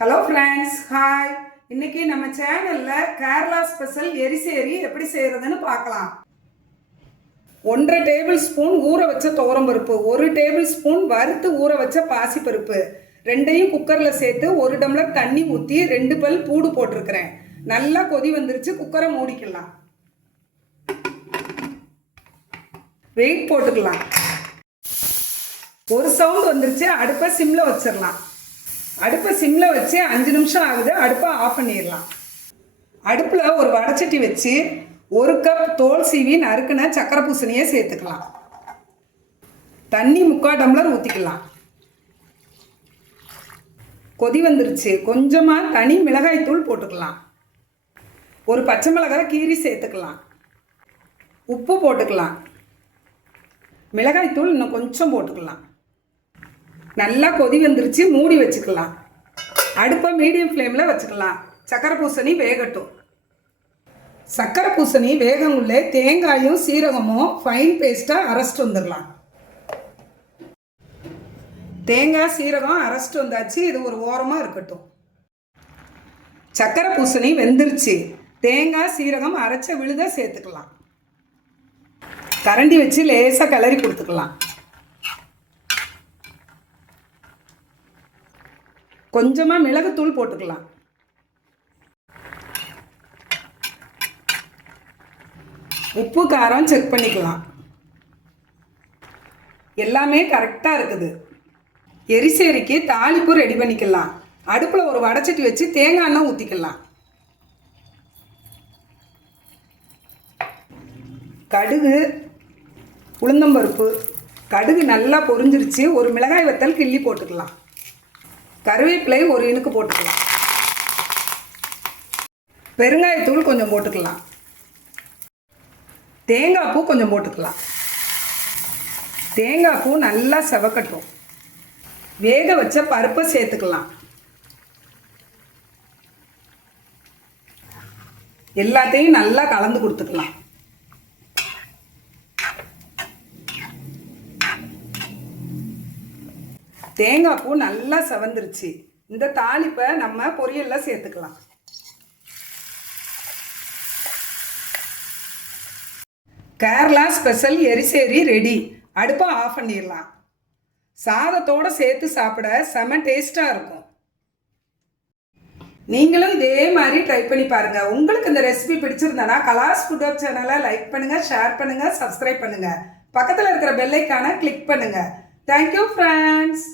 Hello friends, hi. இன்னைக்கு நம்ம சேனலில் கேரளா ஸ்பெஷல் எரிசேரி எப்படி செய்கிறதுன்னு பார்க்கலாம். 1.5 டேபிள் ஸ்பூன் ஊற வச்ச துவரம்பருப்பு, 1 டேபிள் ஸ்பூன் வறுத்து ஊற வச்ச பாசிப்பருப்பு, ரெண்டையும் குக்கரில் சேர்த்து 1 டம்ளர் தண்ணி ஊற்றி 2 பல் பூடு போட்டிருக்கிறேன். நல்லா கொதி வந்துருச்சு, குக்கரை மூடிக்கலாம். வெயிட் போட்டுக்கலாம். ஒரு சவுண்ட் வந்துருச்சு, அடுப்பை சிம்மில் வச்சிடலாம். அடுப்பை சிம்மில் வச்சு 5 நிமிஷம் ஆகுது, அடுப்பை ஆஃப் பண்ணிடலாம். அடுப்பில் ஒரு வடைச்சட்டி வச்சு 1 கப் தோல் சீவி நறுக்குன சக்கரை பூசணியை சேர்த்துக்கலாம். தண்ணி 3/4 டம்ளர் ஊற்றிக்கலாம். கொதி வந்துருச்சு, கொஞ்சமாக தனி மிளகாய் தூள் போட்டுக்கலாம். ஒரு பச்சை மிளகாய் கீரி சேர்த்துக்கலாம். உப்பு போட்டுக்கலாம். மிளகாய் தூள் இன்னும் கொஞ்சம் போட்டுக்கலாம். நல்லா கொதி வந்துருச்சு, மூடி வச்சுக்கலாம். அடுப்பை மீடியம் ஃப்ளேமில் வச்சுக்கலாம். சக்கரை பூசணி வேகட்டும். சக்கரை பூசணி வேகம் உள்ளே தேங்காயும் சீரகமும் ஃபைன் பேஸ்ட்டாக அரைச்சிட்டு வந்துடலாம். தேங்காய் சீரகம் அரைச்சிட்டு வந்தாச்சு, இது ஒரு ஓரமாக இருக்கட்டும். சக்கரை பூசணி வெந்துருச்சு, தேங்காய் சீரகம் அரைச்ச விழுத சேர்த்துக்கலாம். கரண்டி வச்சு லேசாக கிளறி கொடுத்துக்கலாம். கொஞ்சமாக மிளகுத்தூள் போட்டுக்கலாம். உப்பு காரம் செக் பண்ணிக்கலாம். எல்லாமே கரெக்டாக இருக்குது. எரிசேரிக்கு தாளிப்பு ரெடி பண்ணிக்கலாம். அடுப்பில் ஒரு வடைச்சட்டி வச்சு தேங்காய் எண்ணெய் ஊற்றிக்கலாம். கடுகு, உளுந்தம்பருப்பு, கடுகு நல்லா பொரிஞ்சிருச்சு, ஒரு மிளகாய் வத்தல் கிள்ளி போட்டுக்கலாம். கருவேப்பிலை ஒரு இனுக்கு போட்டுக்கலாம். பெருங்காயத்தூள் கொஞ்சம் போட்டுக்கலாம். தேங்காய் பூ கொஞ்சம் போட்டுக்கலாம். தேங்காய் பூ நல்லா செவக்கட்டும். வேக வச்ச பருப்பை சேர்த்துக்கலாம். எல்லாத்தையும் நல்லா கலந்து கொடுத்துக்கலாம். தேங்காய் பூ நல்லா செவந்துருச்சு. இந்த தாளிப்பை நம்ம பொரியலில் சேர்த்துக்கலாம். Kerala special எரிசேரி ready. அடுப்பை ஆஃப் பண்ணிடலாம். சாதத்தோடு சேர்த்து சாப்பிட செம டேஸ்ட்டாக இருக்கும். நீங்களும் இதே மாதிரி ட்ரை பண்ணி பாருங்கள். உங்களுக்கு இந்த ரெசிபி பிடிச்சிருந்தனா கலாஸ் ஃபுட் ஹப் சேனலை லைக் பண்ணுங்கள், ஷேர் பண்ணுங்கள், சப்ஸ்கிரைப் பண்ணுங்கள். பக்கத்தில் இருக்கிற பெல் ஐக்கானை கிளிக் பண்ணுங்கள். Thank you friends.